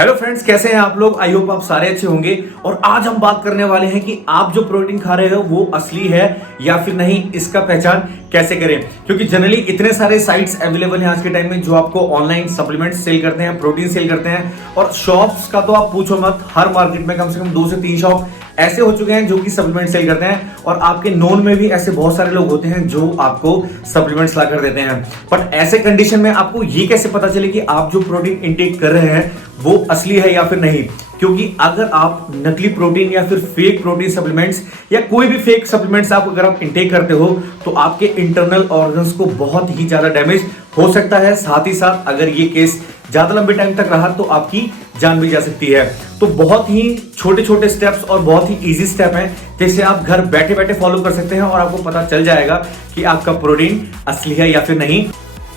Hello friends, कैसे हैं आप लोग। आई होप आप सारे अच्छे होंगे। और आज हम बात करने वाले हैं कि आप जो प्रोटीन खा रहे हो वो असली है या फिर नहीं, इसका पहचान कैसे करें। क्योंकि जनरली इतने सारे साइट्स अवेलेबल हैं आज के टाइम में जो आपको ऑनलाइन सप्लीमेंट सेल करते हैं, प्रोटीन सेल करते हैं। और शॉप्स का तो आप पूछो मत, हर मार्केट में कम से कम 2 से 3 शॉप ऐसे हो चुके हैं जो कि सप्लीमेंट सेल करते हैं। और आपके नोन में भी ऐसे बहुत सारे लोग होते हैं जो आपको सप्लीमेंट्स ला कर देते हैं। बट ऐसे कंडीशन में आपको ये कैसे पता चले कि आप जो प्रोटीन इंटेक कर रहे हैं वो असली है या फिर नहीं। क्योंकि अगर आप नकली प्रोटीन या फिर फेक प्रोटीन सप्लीमेंट्स या कोई भी फेक सप्लीमेंट्स अगर आप इंटेक करते हो तो आपके इंटरनल ऑर्गन्स को बहुत ही ज्यादा डैमेज हो सकता है। साथ ही साथ अगर ये केस ज्यादा लंबे टाइम तक रहा तो आपकी जान भी जा सकती है। तो बहुत ही छोटे छोटे स्टेप्स और बहुत ही इजी स्टेप हैं जिसे आप घर बैठे बैठे फॉलो कर सकते हैं और आपको पता चल जाएगा कि आपका प्रोटीन असली है या फिर नहीं।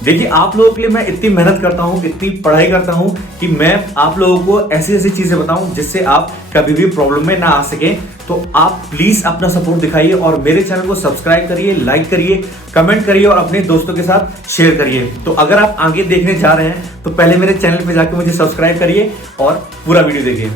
देखिए, आप लोगों के लिए मैं इतनी मेहनत करता हूं, इतनी पढ़ाई करता हूं कि मैं आप लोगों को ऐसी ऐसी चीजें बताऊं जिससे आप कभी भी प्रॉब्लम में ना आ सके। तो आप प्लीज अपना सपोर्ट दिखाइए और मेरे चैनल को सब्सक्राइब करिए, लाइक करिए, कमेंट करिए और अपने दोस्तों के साथ शेयर करिए। तो अगर आप आगे देखने जा रहे हैं तो पहले मेरे चैनल पे जाकर मुझे सब्सक्राइब करिए और पूरा वीडियो देखिए।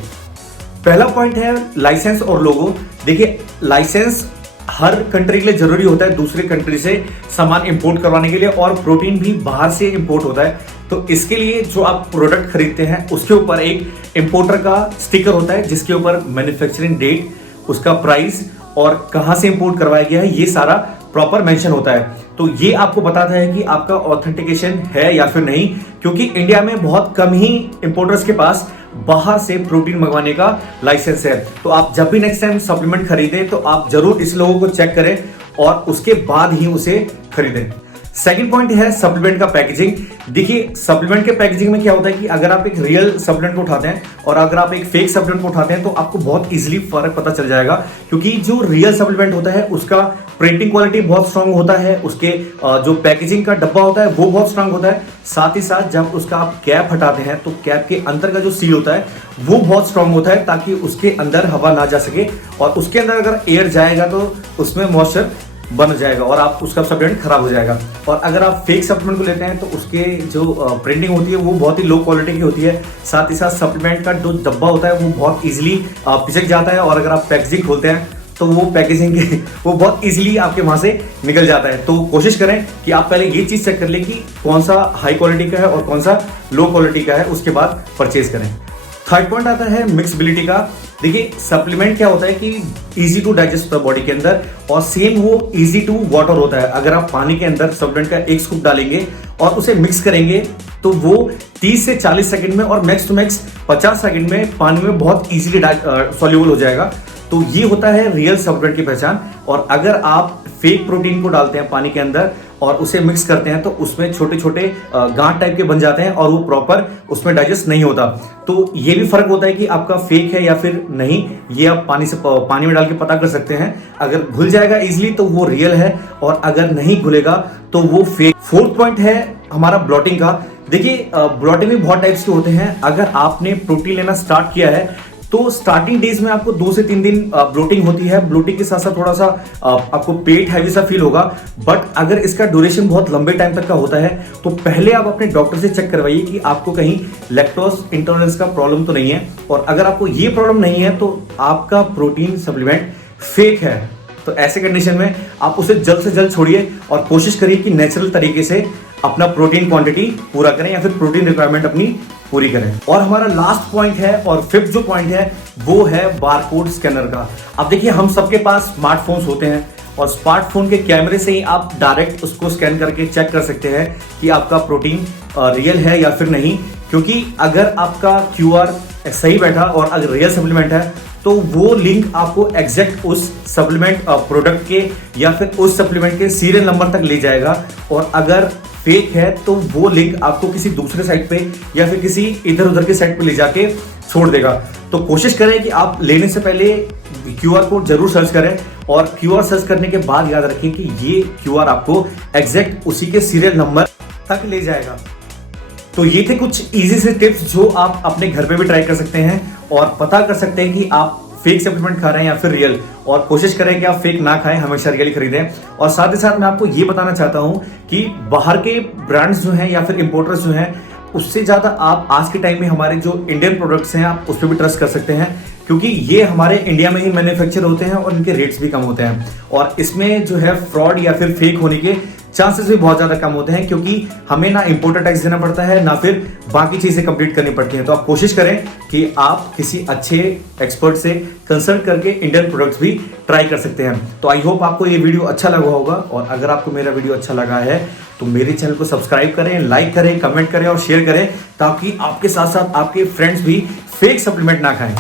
पहला पॉइंट है लाइसेंस और लोगो। देखिए, लाइसेंस हर कंट्री के लिए जरूरी होता है दूसरे कंट्री से सामान इंपोर्ट करवाने के लिए, और प्रोटीन भी बाहर से इंपोर्ट होता है। तो इसके लिए जो आप प्रोडक्ट खरीदते हैं उसके ऊपर एक इंपोर्टर का स्टिकर होता है जिसके ऊपर मैन्युफैक्चरिंग डेट, उसका प्राइस और कहां से इंपोर्ट करवाया गया है ये सारा प्रॉपर मेंशन होता है। तो ये आपको बताता है कि आपका ऑथेंटिकेशन है या फिर नहीं। क्योंकि इंडिया में बहुत कम ही इंपोर्टर्स के पास बाहर से प्रोटीन मंगवाने का लाइसेंस है। तो आप जब भी नेक्स्ट टाइम सप्लीमेंट खरीदें तो आप जरूर इस लोगों को चेक करें और उसके बाद ही उसे खरीदें। सेकंड पॉइंट है सप्लीमेंट का पैकेजिंग। देखिए, सप्लीमेंट के पैकेजिंग में क्या होता है कि अगर आप एक रियल सप्लीमेंट को उठाते हैं और अगर आप एक फेक सप्लीमेंट को उठाते हैं तो आपको बहुत इजीली फर्क पता चल जाएगा। क्योंकि जो रियल सप्लीमेंट होता है उसका प्रिंटिंग क्वालिटी बहुत स्ट्रांग होता है, उसके जो पैकेजिंग का डब्बा होता है वो बहुत स्ट्रांग होता है। साथ ही साथ जब उसका आप कैप हटाते हैं तो कैप के अंदर का जो सील होता है वो बहुत स्ट्रांग होता है ताकि उसके अंदर हवा ना जा सके, और उसके अंदर अगर एयर जाएगा तो उसमें मॉइस्चर बन जाएगा और आप उसका सप्लीमेंट खराब हो जाएगा। और अगर आप फेक सप्लीमेंट को लेते हैं तो उसके जो प्रिंटिंग होती है वो बहुत ही लो क्वालिटी की होती है। साथ ही साथ सप्लीमेंट का जो डब्बा होता है वो बहुत इजीली पिचक जाता है, और अगर आप पैकेजिंग खोलते हैं तो वो पैकेजिंग के वो बहुत इजीली आपके वहां से निकल जाता है। तो कोशिश करें कि आप पहले ये चीज चेक कर लें कि कौन सा हाई क्वालिटी का है और कौन सा लो क्वालिटी का है, उसके बाद परचेज करें। थर्ड पॉइंट आता है मिक्सबिलिटी का। देखिए, सप्लीमेंट क्या होता है कि इजी टू डाइजेस्ट होता है बॉडी के अंदर, और सेम वो इजी टू वाटर होता है। अगर आप पानी के अंदर सप्लीमेंट का 1 स्कूप डालेंगे और उसे मिक्स करेंगे तो वो 30 से 40 सेकंड में और मैक्स टू मैक्स 50 सेकंड में पानी में बहुत इजीली सॉल्युबल हो जाएगा। तो ये होता है रियल सप्लीमेंट की पहचान। और अगर आप फेक प्रोटीन को डालते हैं पानी के अंदर और उसे मिक्स करते हैं तो उसमें छोटे छोटे गांठ टाइप के बन जाते हैं और वो प्रॉपर उसमें डाइजेस्ट नहीं होता। तो ये भी फर्क होता है कि आपका फेक है या फिर नहीं, ये आप पानी में डाल के पता कर सकते हैं। अगर घुल जाएगा इजीली तो वो रियल है, और अगर नहीं घुलेगा तो वो फेक। फोर्थ पॉइंट है हमारा ब्लॉटिंग का। देखिए, ब्लॉटिंग भी बहुत टाइप्स के होते हैं। अगर आपने प्रोटीन लेना स्टार्ट किया है तो स्टार्टिंग डेज में आपको 2 से 3 दिन ब्लोटिंग होती है। ब्लोटिंग के साथ साथ थोड़ा सा आपको पेट हैवी सा फील होगा। बट अगर इसका ड्यूरेशन बहुत लंबे टाइम तक का होता है तो पहले आप अपने डॉक्टर से चेक करवाइए कि आपको कहीं लैक्टोज इंटॉलरेंस का प्रॉब्लम तो नहीं है। और अगर आपको ये प्रॉब्लम नहीं है तो आपका प्रोटीन सप्लीमेंट फेक है। तो ऐसे कंडीशन में आप उसे जल्द से जल्द छोड़िए और कोशिश करिए कि नेचुरल तरीके से अपना प्रोटीन क्वांटिटी पूरा करें या फिर प्रोटीन रिक्वायरमेंट अपनी पूरी करें। और हमारा लास्ट पॉइंट है और फिफ्थ जो पॉइंट है वो है बारकोड स्कैनर का। अब देखिए, हम सबके पास स्मार्टफोन्स होते हैं और स्मार्टफोन के कैमरे से ही आप डायरेक्ट उसको स्कैन करके चेक कर सकते हैं कि आपका प्रोटीन रियल है या फिर नहीं। क्योंकि अगर आपका QR सही बैठा और अगर रियल सप्लीमेंट है तो वो लिंक आपको एग्जैक्ट उस सप्लीमेंट प्रोडक्ट के या फिर उस सप्लीमेंट के सीरियल नंबर तक ले जाएगा। और अगर फेक है तो वो लिंक आपको किसी दूसरे साइट पे या फिर किसी इधर उधर के साइट पे ले जाके छोड़ देगा। तो कोशिश करें कि आप लेने से पहले QR कोड जरूर सर्च करें, और QR सर्च करने के बाद याद रखें कि ये QR आपको एग्जैक्ट उसी के सीरियल नंबर तक ले जाएगा। तो ये थे कुछ इजी से टिप्स जो आप अपने घर पे भी ट्राई कर सकते हैं और पता कर सकते हैं कि आप फेक सप्लीमेंट खा रहे हैं या फिर रियल। और कोशिश करें कि आप फेक ना खाएं, हमेशा रियल खरीदें। और साथ ही साथ मैं आपको ये बताना चाहता हूं कि बाहर के ब्रांड्स जो हैं या फिर इंपोर्टर्स जो हैं उससे ज़्यादा आप आज के टाइम में हमारे जो इंडियन प्रोडक्ट्स हैं आप उस पर भी ट्रस्ट कर सकते हैं, क्योंकि ये हमारे इंडिया में ही मैन्युफैक्चर होते हैं और इनके रेट्स भी कम होते हैं। और इसमें जो है फ्रॉड या फिर फेक होने के चांसेस भी बहुत ज़्यादा कम होते हैं, क्योंकि हमें ना इंपोर्टर टैक्स देना पड़ता है ना फिर बाकी चीज़ें कंप्लीट करनी पड़ती हैं। तो आप कोशिश करें कि आप किसी अच्छे एक्सपर्ट से कंसल्ट करके इंडियन प्रोडक्ट्स भी ट्राई कर सकते हैं। तो आई होप आपको ये वीडियो अच्छा लगा होगा, और अगर आपको मेरा वीडियो अच्छा लगा है तो मेरे चैनल को सब्सक्राइब करें, लाइक करें, कमेंट करें और शेयर करें, ताकि आपके साथ साथ आपके फ्रेंड्स भी फेक सप्लीमेंट ना खाएं।